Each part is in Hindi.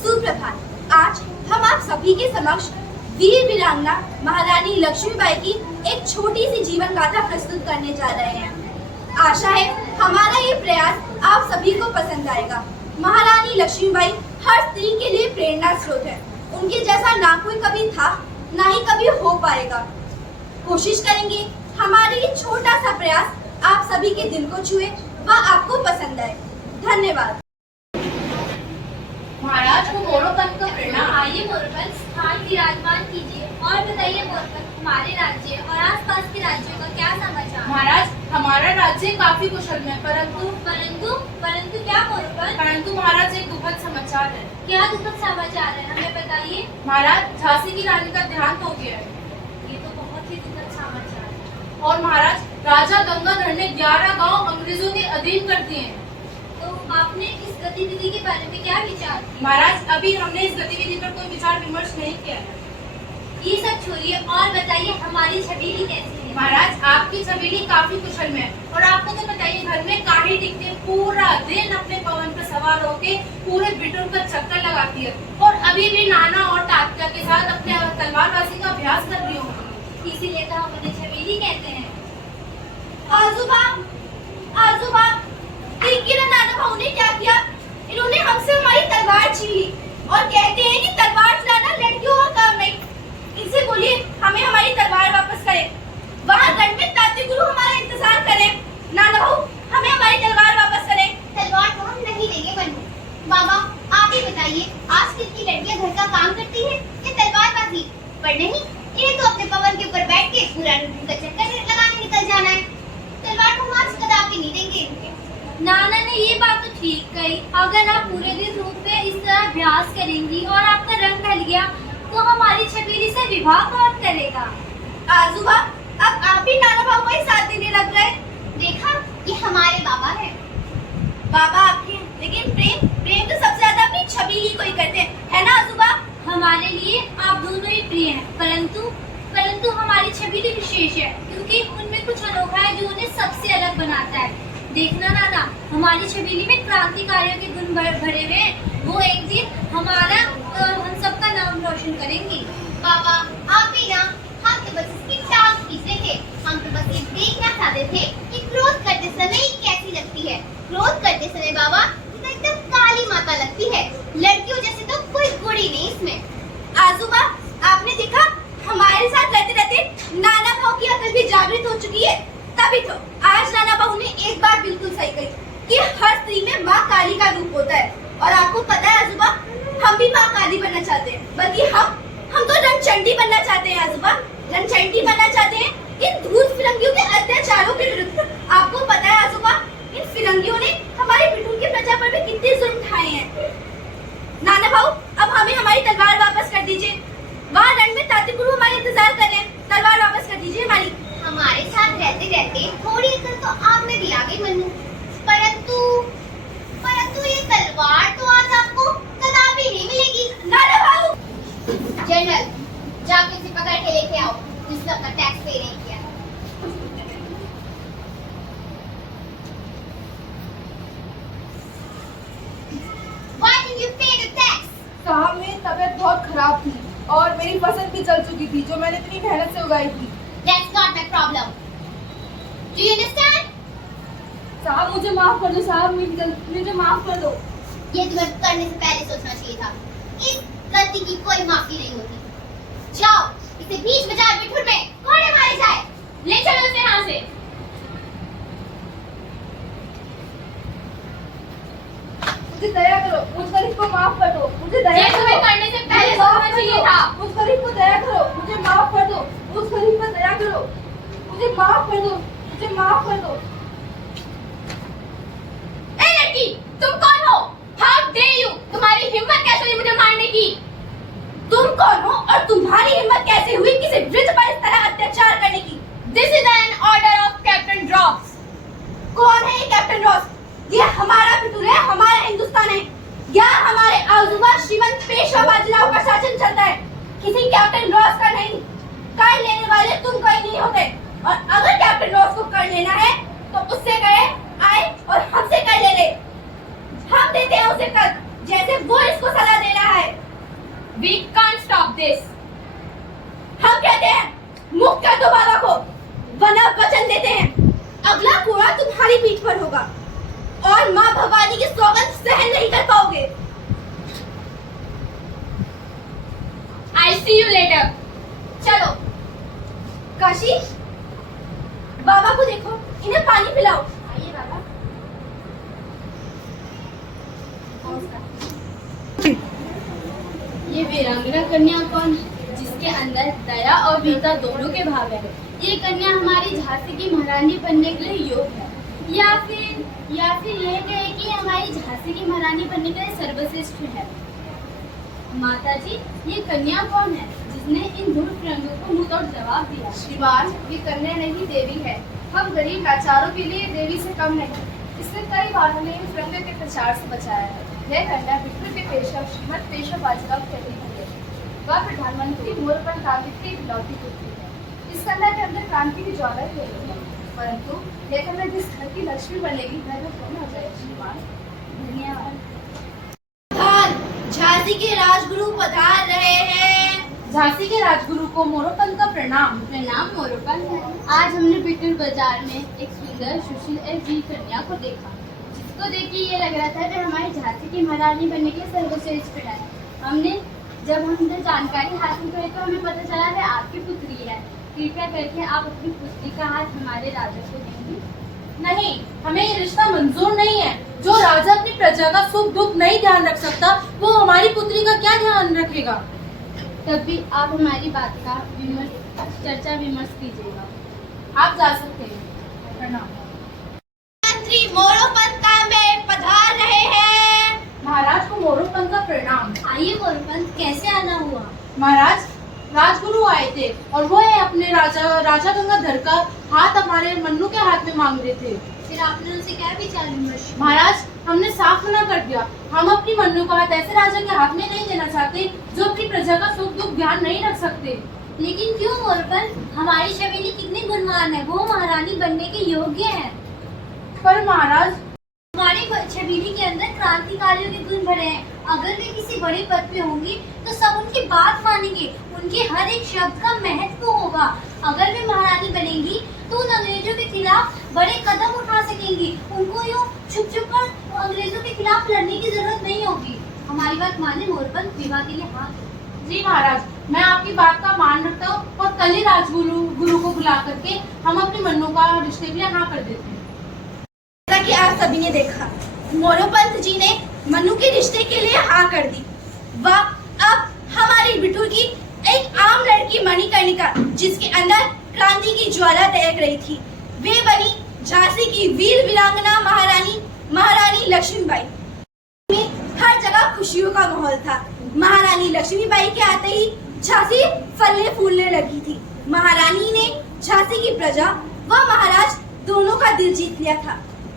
सुप्रभात। आज हम आप सभी के समक्ष वीर वीरांगना महारानी लक्ष्मीबाई की एक छोटी सी जीवन गाथा प्रस्तुत करने जा रहे हैं। आशा है हमारा ये प्रयास आप सभी को पसंद आएगा। महारानी लक्ष्मीबाई हर स्त्री के लिए प्रेरणा स्रोत है। उनके जैसा ना कोई कभी था, ना ही कभी हो पाएगा। कोशिश करेंगे हमारे ये छोटा सा प्रयास आप सभी के दिल को छुए व आपको पसंद आए। धन्यवाद। महाराज को मोरोपंत को प्रेरणा। आइए मोरोपंत, स्थान विराजमान कीजिए और बताइए मोरोपंत, हमारे राज्य और आसपास के राज्यों का क्या समाचार? महाराज, हमारा राज्य काफी कुशल में, परंतु क्या मोरोपंत? परंतु महाराज, एक दुखद समाचार है। क्या दुखद समाचार है, हमें बताइए। महाराज, झांसी की रानी का देहांत हो गया है। ये तो बहुत ही दुखद समाचार है। और महाराज, राजा गंगाधर ने 11 गांव अंग्रेजों के अधीन कर दिए हैं। तो आपने इस गतिविधि के बारे में क्या विचार किया? महाराज, अभी हमने इस गतिविधि पर कोई विचार विमर्श नहीं किया है। ये सब छोड़िए और बताइए हमारी छबीली कैसी है? महाराज, आपकी छबीली काफी कुशल में है। और आपको तो बताइए, घर में काढ़ी टिकते पूरा दिन अपने पवन पर सवार होके पूरे बिटूर पर चक्कर लगाती है और अभी भी नाना और तात्या के साथ अपने तलवारबाजी का अभ्यास कर रही हूँ। इसीलिए तो हम उन्हें छबीली कहते हैं। आजूबा, आजूबा, देखिए ना नाना भाऊ ने क्या किया। इन्होंने हमसे हमारी तलवार छीन ली और कहते हैं कि तलवार चलाना लड़कियों का काम नहीं। इनसे बोलिए हमें हमारी तलवार वापस करें। वहाँ रण में तात्या गुरु हमारा इंतजार करें। नाना भाऊ, हमें हमारी तलवार वापस करें। तलवार तो हम नहीं देंगे बन्नू। बाबा, आप ही बताइए, आजकल की लड़कियां घर का काम करती हैं या तलवारबाजी? पर नहीं, इन्हें तो अपने पवन के ऊपर बैठ के पूरा ऋतु का चक्कर लगाने निकल जाना है। तलवार तो हम आज कदापि नहीं देंगे इनके। नाना ने ये बात तो ठीक कही। अगर आप पूरे दिन धूप में इस तरह अभ्यास करेंगी और आपका रंग ढल गया तो हमारी छबीली से विवाह कौन करेगा? आजूबा, अब आप ही नाना भाऊ को ही साथ देने लग गए। देखा, ये हमारे बाबा हैं। बाबा आपके, लेकिन प्रेम तो सबसे ज्यादा अपनी छबीली को ही करते हैं, है ना आजूबा? हमारे लिए आप दोनों ही प्रिय हैं, परंतु हमारी छबीली विशेष है क्योंकि उनमें कुछ अनोखा है जो उन्हें सबसे अलग बनाता है। देखना नाना, हमारी छबीली में क्रांतिकारियों के गुण भरे हुए हैं। वो एक दिन हम सबका नाम रोशन करेंगी। बाबा, आप ही ना, हम तो बस इसकी टांग खींच रहे थे। हम तो बस ये देखना चाहते थे कि क्रोध करते समय कैसी लगती है। क्रोध करते समय बाबा तो एकदम काली माता लगती है। लड़कियों जैसे तो कोई गुण ही नहीं इसमें। आजूबा, आपने देखा, हमारे साथ रहते रहते नाना भाऊ की अकल भी जागृत हो चुकी है। तभी तो आज नाना भाऊ ने एक बात बिल्कुल सही कही कि हर स्त्री में माँ काली का रूप होता है। और आपको पता है आजूबा, हम भी माँ काली बनना चाहते हैं, बल्कि हम तो रणचंडी बनना चाहते हैं आजूबा। रणचंडी बनना चाहते हैं इन धूर्त फिरंगियों के अत्याचारों के विरुद्ध। आपको पता है आजूबा, इन फिरंगियों ने हमारे बिटूर की प्रजा पर भी कितने जुल्म उठाए हैं। नाना भाऊ, अब हमें हमारी तलवार वापस कर दीजिए। वहाँ रण में तात्या गुरु हमारे इंतजार कर रहे हैं। तलवार वापस कर दीजिए हमारी। हमारे साथ रहते रहते थोड़ी अकल तो आप में भी आ गई मन्नू। परंतु ये तलवार तो आज आपको कदापि नहीं मिलेगी। नाना भाऊ, जनरल, जाके इसे पकड़ के लेके आओ, जिसने अपना टैक्स पे नहीं किया। Why didn't you pay the tax? साहब, मेरी तबीयत बहुत खराब थी और मेरी फसल भी जल चुकी थी जो मैंने इतनी मेहनत से उगाई थी। That's not my problem. Do you understand? साहब, मुझे माफ कर दो साहब, मुझे माफ कर दो। ये तुम्हें करने से पहले सोचना चाहिए था। इस गलती की कोई माफी नहीं होती। जाओ, इसे बीच बाजार बिठूर में घोड़े मारे जाए। ले चलो इसे यहाँ से। मुझे दया करो, मुझ गरीब को माफ कर दो। मुझे दया ये करो। तुम्हें करने से पहले सोचना चाहिए था। मुझ गरीब को दया करो, मुझे माफ कर दो। मुझ गरीब पर दया करो, मुझे माफ कर दो। मुझे माफ कर दो। ए लड़की, तुम कौन हो? How dare you? तुम्हारी हिम्मत कैसे हुई मुझे मारने की? तुम कौन हो और तुम्हारी हिम्मत कैसे हुई किसी वृद्ध पर इस तरह अत्याचार करने की? This is an order of Captain Drops. कौन है ये कैप्टन रॉस? ये हमारा बिटूर है, हमारा हिंदुस्तान है। यहाँ हमारे आजूबा श्रीमंत पेशवा बाजीराव का शासन चलता है, किसी कैप्टन रॉस का नहीं। कर लेने वाले तुम कोई नहीं होते, और अगर कैप्टन रॉस को कर लेना है तो उससे कहे आए और हमसे कर ले। हम देते हैं उसे कर, जैसे वो इसको सलाह दे रहा है। We can't stop this. हम कहते हैं मुक्त कर दो बाबा को, वरना वचन देते हैं अगला कोड़ा तुम्हारी पीठ पर होगा और माँ भवानी की सौगंध सहन नहीं कर पाओगे। I'll see you later. चलो काशी, बाबा को देखो, इन्हें पानी पिलाओ। आइए बाबा। ये वीरांगना कन्या कौन है जिसके अंदर दया और वीरता दोनों के भाव है? ये कन्या हमारी झांसी की महारानी बनने के लिए योग्य है, या फिर यह कहे कि हमारी झांसी की महारानी बनने के लिए सर्वश्रेष्ठ है। माता जी, ये कन्या कौन है जिसने इन धूर्त रंगों को मुंहतोड़ जवाब दिया? श्रीमान, ये कन्या नहीं देवी है। हम गरीब लाचारों के लिए देवी से कम नहीं। इसने कई बार हमें इस रंग के प्रचार से बचाया है। यह कन्या बिट्टू के पेशव श्रीमद पेशव बाजीराव कहती है। वह प्रधानमंत्री मोरपंत क्रांति की इकलौती पुत्री है। इस कन्या के अंदर क्रांति की ज्वाला ही है, परंतु यह कन्या जिस घर की लक्ष्मी बनेगी वह कौन हो जाए? श्रीमान, धन्यवाद। झांसी के राजगुरु पधार रहे हैं। झांसी के राजगुरु को मोरोपंत का प्रणाम। प्रणाम मोरोपंत। आज हमने बिट्टूर बाजार में एक सुंदर सुशील और वीर कन्या को देखा, जिसको देख के ये लग रहा था कि हमारी झांसी की महारानी बनने के लिए सर्वश्रेष्ठ है। जब हमने जानकारी हासिल करी तो हमें पता चला कि आपकी पुत्री है। कृपया करके आप अपनी पुत्री का हाथ हमारे राजा को देंगी? नहीं, हमें ये रिश्ता मंजूर नहीं है। जो राजा अपनी प्रजा का सुख दुख नहीं ध्यान रख सकता, वो हमारी पुत्री का क्या ध्यान रखेगा? तब भी आप हमारी बात का चर्चा विमर्श कीजिएगा। आप जा सकते हैं। प्रणाम। मंत्री मोरोपंत में पधार रहे हैं। महाराज को मोरोपंत का प्रणाम। आइए मोरोपंत, कैसे आना हुआ? महाराज, राजगुरु आए थे और वो है अपने राजा गंगाधर का हाथ हमारे मन्नू के हाथ में मांग रहे थे। फिर आपने उनसे क्या विचार विमर्श? महाराज, हमने साफ मना कर दिया। हम अपनी मन्नू का हाथ ऐसे राजा के हाथ में नहीं देना चाहते जो अपनी प्रजा का सुख दुख ध्यान नहीं रख सकते। लेकिन क्यों मोरोपंत? हमारी छबीली कितनी गुणवान है, वो महारानी बनने के योग्य है। पर महाराज, हमारी छबीली के अंदर क्रांतिकारियों के गुण भरे हैं। अगर वे किसी बड़े पद पे होंगी तो सब उनकी बात मानेंगे, उनके हर एक शब्द का महत्व होगा। अगर वे महारानी बनेंगी तो उन अंग्रेजों के खिलाफ बड़े कदम उठा सकेंगी। उनको यूँ छुप छुप कर अंग्रेजों के खिलाफ लड़ने की जरूरत नहीं होगी। हमारी बात माने मोरोपंत, विवाह के लिए हाँ। जी महाराज, मैं आपकी बात का मान रखता हूँ और कल ही गुरु को बुला करके हम अपनी मन्नू का रिश्ते के लिए हाँ कर देते हैं। जैसा कि आप सभी ने देखा, मोरोपंत जी ने मन्नू के रिश्ते के लिए हाँ कर दी। वह अब हमारी बिट्टू की एक आम लड़की मणिकर्णिका, जिसके अंदर क्रांति की ज्वाला दहक रही थी, वे बनी झांसी की वीर वीरांगना महारानी लक्ष्मीबाई। में हर जगह खुशियों का माहौल था। महारानी लक्ष्मीबाई के आते ही झांसी फलने फूलने लगी थी। महारानी ने झांसी की प्रजा व महाराज दोनों का दिल जीत लिया था।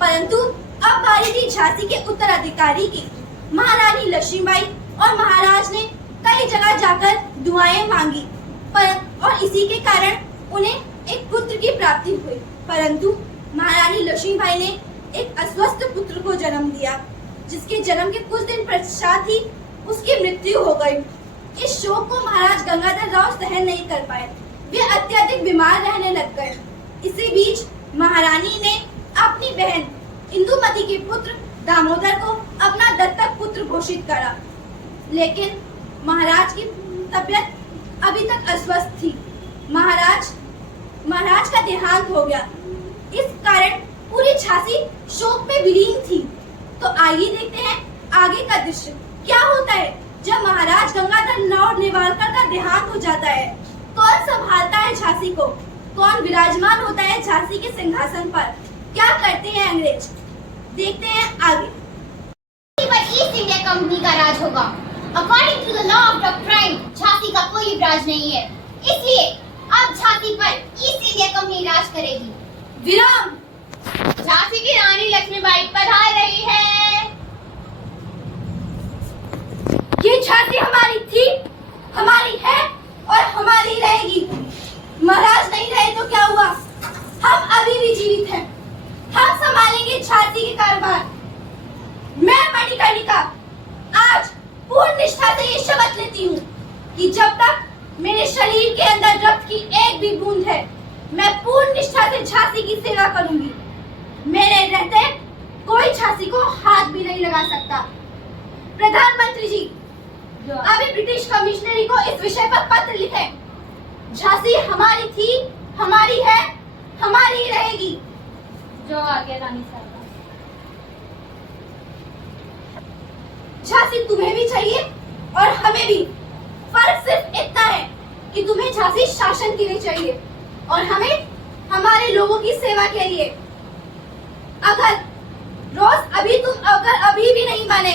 परंतु अब बारी थी झांसी के उत्तराधिकारी की। महारानी लक्ष्मीबाई और महाराज ने कई जगह जाकर दुआएं मांगी, और इसी के कारण उन्हें एक पुत्र की प्राप्ति हुई। परंतु महारानी लक्ष्मीबाई ने एक अस्वस्थ पुत्र को जन्म दिया, जिसके जन्म के कुछ दिन पश्चात ही उसकी मृत्यु हो गई। इस शोक को महाराज गंगाधर राव सहन नहीं कर पाए। वे अत्यधिक बीमार रहने लग गए। इसी बीच महारानी ने अपनी बहन इंदुमती के पुत्र दामोदर को अपना दत्तक पुत्र घोषित करा, लेकिन महाराज की तबीयत अभी तक अस्वस्थ थी। महाराज का देहांत हो गया। इस कारण पूरी झांसी शोक में विलीन थी। तो आइए देखते हैं आगे का दृश्य क्या होता है जब महाराज गंगाधर राव नेवालकर का देहांत हो जाता है। कौन संभालता है झांसी को, कौन विराजमान होता है झांसी के सिंहासन पर, क्या करते हैं अंग्रेज, देखते हैं आगे। ईस्ट इंडिया कंपनी का राज होगा। According to the law of doctrine Jhansi का कोई राज नहीं है, इसलिए अब झांसी पर ईस्ट इंडिया कंपनी राज करेगी। विराम। झांसी की रानी लक्ष्मीबाई पधार रही है। ये झांसी हमारी थी, हमारी है और हमारी रहेगी। महाराज नहीं रहे तो क्या हुआ, हम अभी भी जीवित हैं। हम संभालेंगे झांसी के कारोबार। मैं मणिकर्णिका आज पूर्ण निष्ठा से ये शपथ शपथ लेती हूँ कि जब तक मेरे शरीर के अंदर रक्त की एक भी बूंद है, मैं पूर्ण निष्ठा से झांसी की सेवा करूंगी। मेरे रहते कोई झांसी को हाथ भी नहीं लगा सकता। प्रधानमंत्री जी, अभी ब्रिटिश कमिश्नरी को इस विषय पर पत्र लिखें। झांसी हमारी थी, हमारी है, हमारी ही रहेगी। जो आगे रानी साहब। झांसी तुम्हें भी चाहिए और हमें भी। फर्क सिर्फ इतना है कि तुम्हें झांसी शासन के लिए चाहिए और हमें हमारे लोगों की सेवा के लिए। अगर अभी भी नहीं माने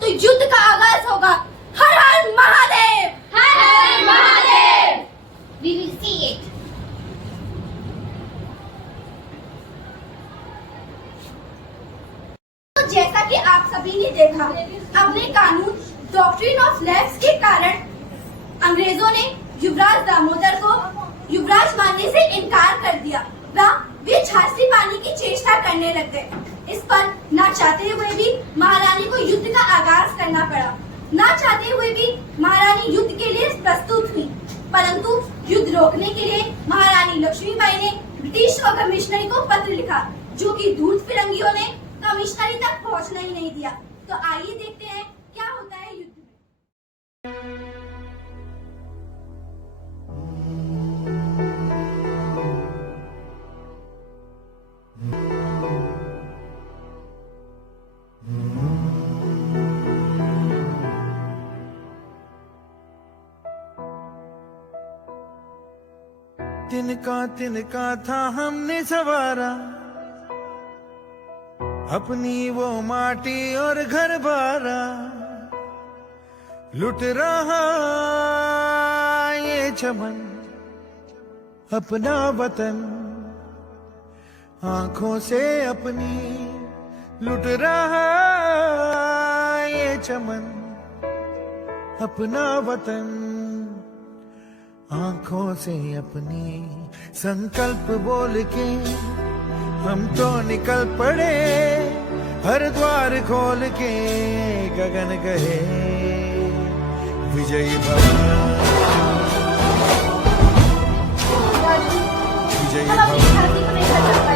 तो युद्ध का आगाज होगा। हर हर महादेव, हर हर Mahadev. We will see it. तो जैसा कि आप सभी ने देखा, अपने कानून डॉक्ट्रिन ऑफ लैप्स के कारण अंग्रेजों ने युवराज दामोदर को युवराज मानने से इनकार कर दिया। वे झांसी पाने की चेष्टा करने लग गए। इस पर ना चाहते हुए भी महारानी को युद्ध का आगाज करना पड़ा। ना चाहते हुए भी महारानी युद्ध के लिए प्रस्तुत हुई, परंतु युद्ध रोकने के लिए महारानी लक्ष्मीबाई ने ब्रिटिश और कमिश्नरी को पत्र लिखा, जो कि धूर्त फिरंगियों ने कमिश्नरी तक पहुंचना ही नहीं दिया। तो आइए देखते हैं क्या होता है युद्ध में। तिनका था हमने सवारा, अपनी वो माटी और घर बारा। लुट रहा ये चमन अपना वतन, आंखों से अपनी लुट रहा ये चमन अपना वतन, आंखों से अपनी। संकल्प बोल के हम तो निकल पड़े, हर द्वार खोल के गगन गए विजयी भव, विजयी हम अपनी भव। झांसी को नहीं बचा पाए।